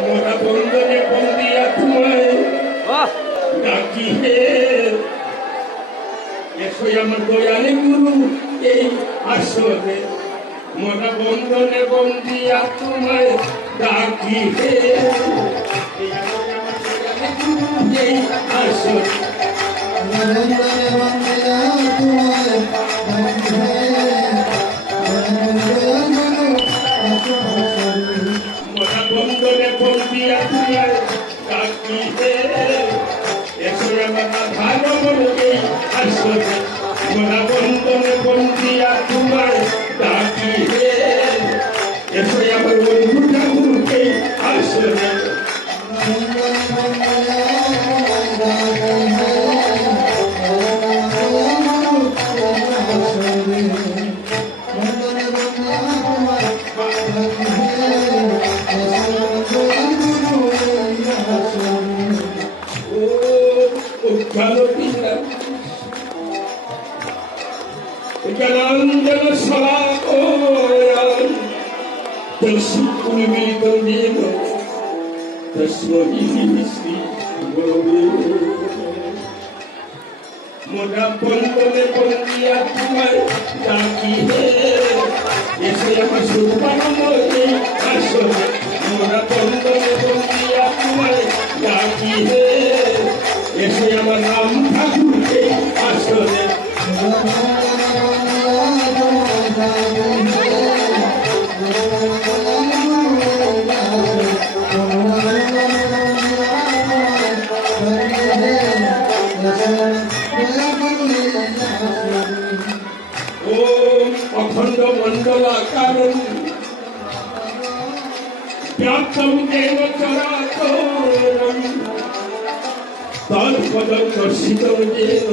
মোরা বন্ধনে বন্দিয়া তোমায় ডাকি হে, এসো আমার দয়ালে গুরু এই আসরে। মোরা বন্ধনে বন্দিয়া তোমায় ডাকি হে, এসো আমার দয়ালে গুরু এই আসরে। মোরা বন্ধনে বন্দিয়া তোমায় ডাকি হে, এসো আমার রাধার বলকে আসরে। মোরা বন্ধনে বন্দিয়া তোমায় ডাকি হে, এসো আমার বন্ধু ঠাকুরকে আসরে। Jalan salakoyan, tersukuni milikon dino, terswahisi gobe. Moda pondone pondia tumai daki he, yeso yang masuk panomoy asor. Moda pondone pondia tumai daki he, yeso yang manam thakur asor. অখণ্ড মণ্ডলাকারং ব্যাপ্তং দেব চরাচরং তৎপদং দর্শিতং যেন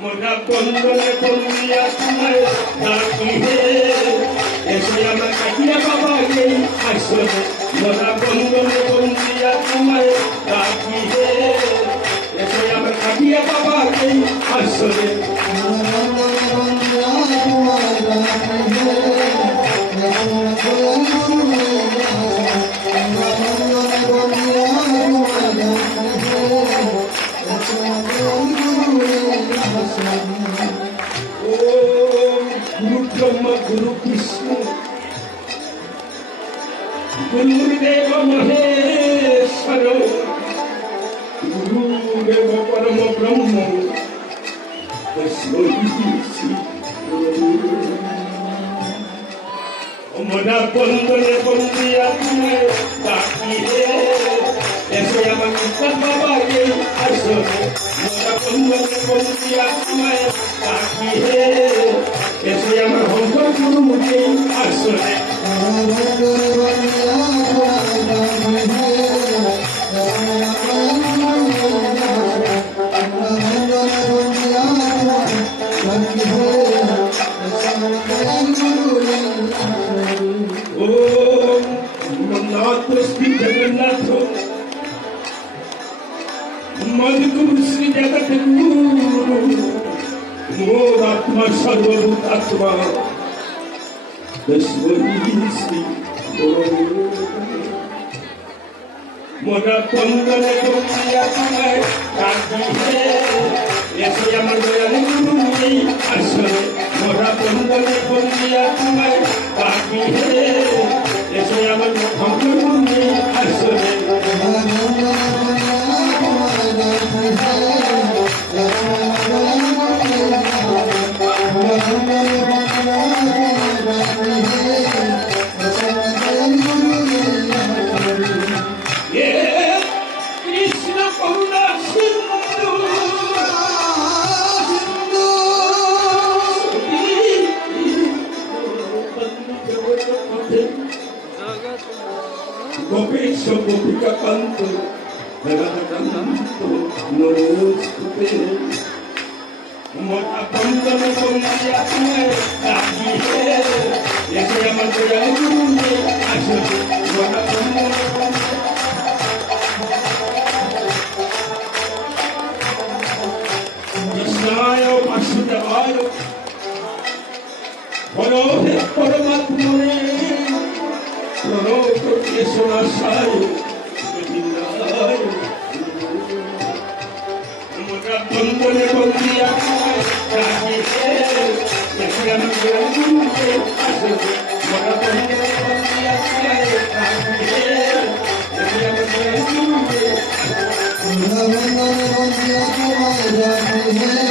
মোরা বন্ধনে বন্দিয়া তোমায় ডাকি হে, এসো আমার কাটিয়া বাবাকে আসরে। মোরা বন্ধনে বন্দিয়া তোমায় ডাকি হে, এসো আমার কাটিয়া বাবাকে আসরে। গুরু ব্রহ্মা গুরু বিষ্ণু গুরুদেব মহেশ্বর, গুরুদেব পরম ব্রহ্ম তস্मै শ্রী গুরু। মোরা বন্ধনে বন্দিয়া তোমায় ডাকি হে, এসো আমার বাবাকে আসরে। মোরা বন্ধনে বন্দিয়া তোমায় ডাকি হে, এসো আমার হংস গুরুকে আসরে। নাথ শ্রী জগন্নাথ মধুগুরু শ্রী জগৎ গুরু, মোর আত্মা সর্বভূত আত্মা তস্मै শ্রী গুরু। মোরা বন্ধনে বন্দিয়া তোমায় ডাকি হে, এসো আমার দয়ালে গুরু এই আসরে। মোরা বন্ধনে বন্দিয়া তোমায় ডাকি হে, এসো আমার ভক্ত গুরু এই আসরে। কৃষ্ণ করুণা সিন্ধু গোপেশ গোপিকা কান্ত রাধাকান্ত নমস্তুতে। মোরা বন্ধনে বন্দিয়া তোমায় ডাকি হে, এসো আমার দয়ালে গুরু আসরে। মোরা বন্ধনে কৃষ্ণায় বাসুদেবায় হে পরমাত্মনে প্রণব কেশনা সাই গোবিন্দায় মোরা বন্ধনে বন্দিয়া রাখি হে কেশনা গুরুকে আসবে মোরা বন্ধনে বন্দিয়া রাখি হে কেশনা গুরুকে মোরা বন্ধনে বন্দিয়া রাখি হে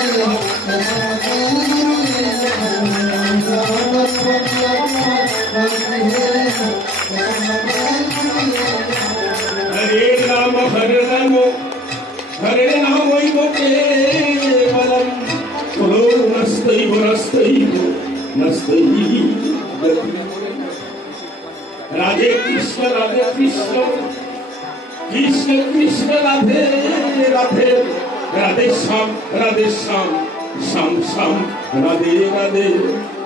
हरे नाम केवलम नस्तैव नस्तैव नस्तैव राधे कृष्ण कृष्ण कृष्ण राधे राधे राधे श्याम श्याम श्याम राधे राधे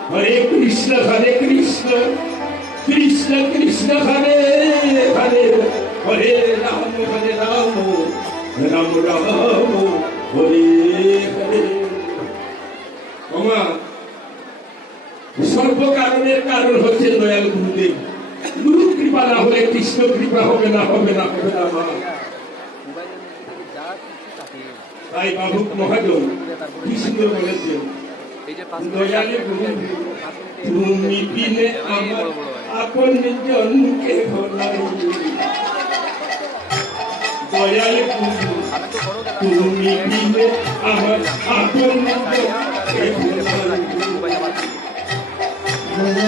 हरे कृष्ण कृष्ण कृष्ण हरे हरे हरे राम राम राम हरे हरे সর্বকারণের কারণ হচ্ছে দয়াল গুরুদেব গুরু কৃপা না হলে কৃষ্ণ কৃপা হবে না মা তাই বাবুক মহাজন কৃষ্ণ বলেছেন দয়াল গুরু তুমি বিনে আমার আপন জনকে নাই দয়াল গুরু তুমি বিনে আমার আপন জনকে নাই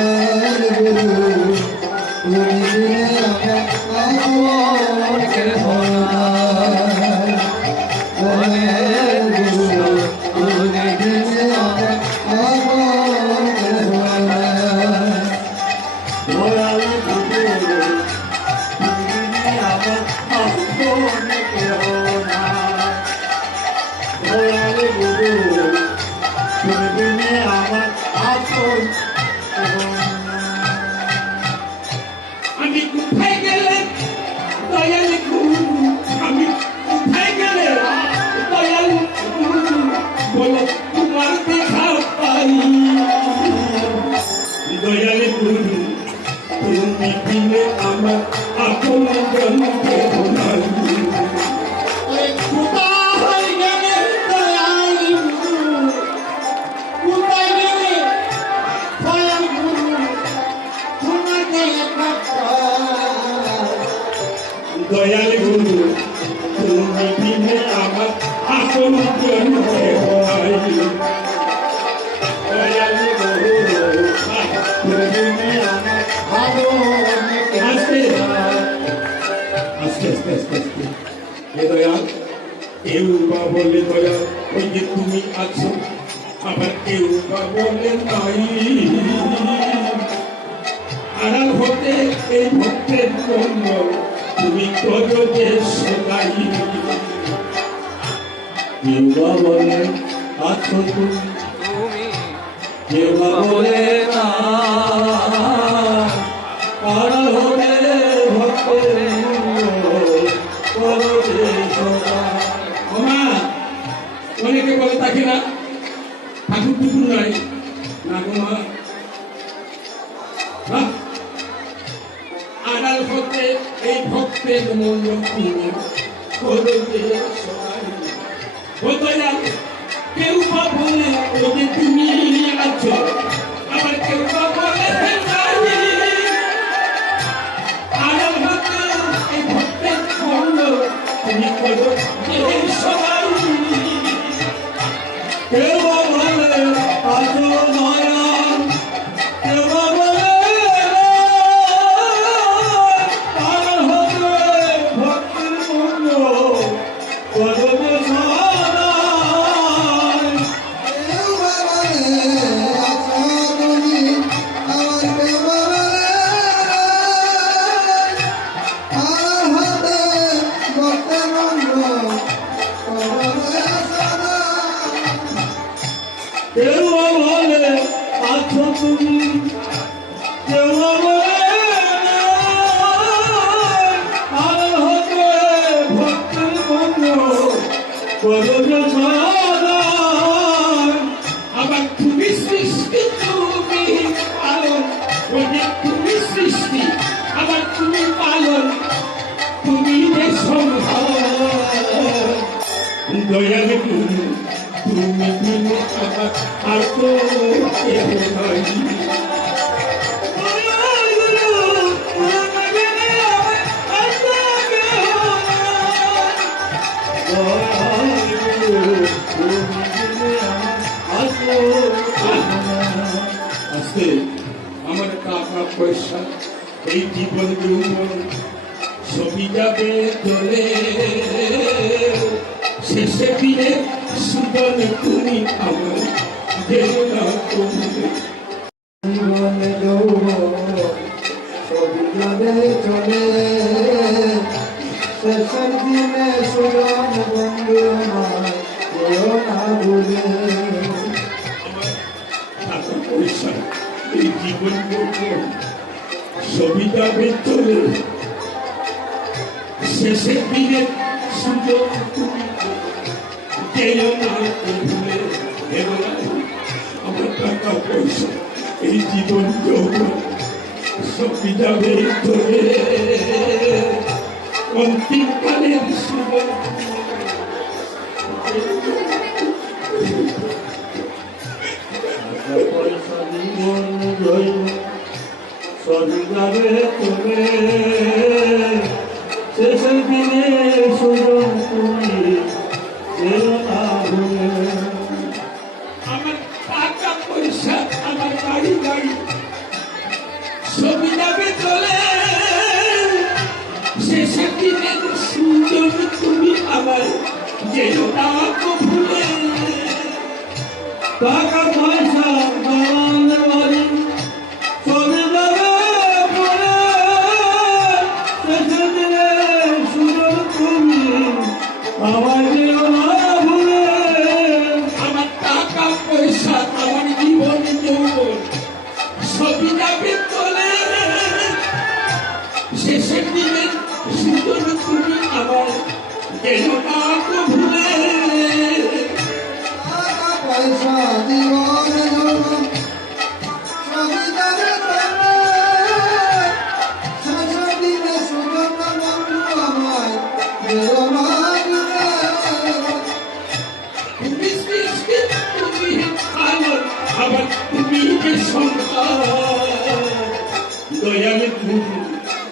দয়াল গুরু তুমি বিনে আমার কেহ নাই দয়াল গুরু তুমি বিনে আমার কেহ নাই দয়াল গুরু তুমি বিনে আমার আপন কেহ নাই দয়াল গুরু তুমি বিনে আমার আপন আমি কোথায় গেলে দয়াল গুরু আমি কোথায় গেলে দয়াল গুরু বলো তোমার দেখা পাই দয়াল গুরু তুমি বিনে আমার আপন জনকে নাই কোথায় গেলে দয়াল গুরু কোথায় গেলে দয়াল গুরু দয়াল গুরু তুমি বিনে আমার আপন জনকে নাই দয়াল গুরু তুমি বিনে আমার আস্তে আস্তে এ দয়াল কেউ বা বলে দয়াল ওই যে তুমি আছো আবার কেউ বা বলে নাই আড়াল হতে এই ভক্তের জন্য তুমি করো যে সেটাই কেউ বা বলে আছো তুমি কেউ বা বলে না আড়াল হতে ভক্তের জন্য করো যে সেটাই ওমা অনেকে বলে থাকি না ঠাকুর টুকুর নাই না গো মা আড়াল হতে এই ভক্তের মন কেউ বা বলে ওকে তুমি আছো আবার কেউ বা বলে আড়াল হতে এই ভক্তের মন তুমি করো সবাই কেউ বা বলে আছো মায়া কেউ বা বলে কেউ বলে আছো তুমি কেউ বলে আর হতে ভক্তের মন করো সদা আবার তুমি সৃষ্টি তুমি আমার আর তো কেউ নাই। আজকে আমার টাকা পয়সা এই জীবন যৌবন সবই যাবে চলে, শেষে ফিরে সুবল তুমি আমার দেব না তুমি। জীবনে যৌবন সবই যাবে চলে, শেষের দিনে সুজন বন্ধু আমায় যেও না ভুলে। টাকা পয়সা এই জীবন যৌবন সবই যাবে চলে, শেষে ফিরে সুযোগ তুমি যেও না ভুলে। দেব না আমার টাকা পয়সা এই জীবন যৌবন সবই যাবে চলে, অন্তিমকালের সুযোগ পয়সা জীবন জৈব সবই যাবে চলে, শেষের দিনে সুজন তুমি যেও না ভুলে। আমার টাকা পয়সা আমার বাড়ি গাড়ি সবই যাবে চলে, শেষের দিনের সুযোগ তুমি আমার যেও না ভুলে। টাকা পয়সা বাংলা বাড়ি চলে যাবে পরে, শেষের দিনে সুযোগ তুমি আমার যেও না ভুলে। আমার টাকা পয়সা আমার জীবন যৌবন সবই যাবে চলে, শেষের দিনের সুযোগ তুমি আমার যেও না ভুলে। টাকা পয়সা জীবন যৌবন সবই যাবে চলে, শেষের দিনে সুযোগ বন্ধু আমায় যেও না ভুলে। তুমি সৃষ্টি তুমি আলোর আবার তুমি যে সন্তান, দয়াল গুরু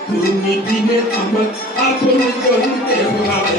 তুমি দিনে আমার আপন জন্মে ভাই।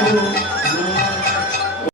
Oh,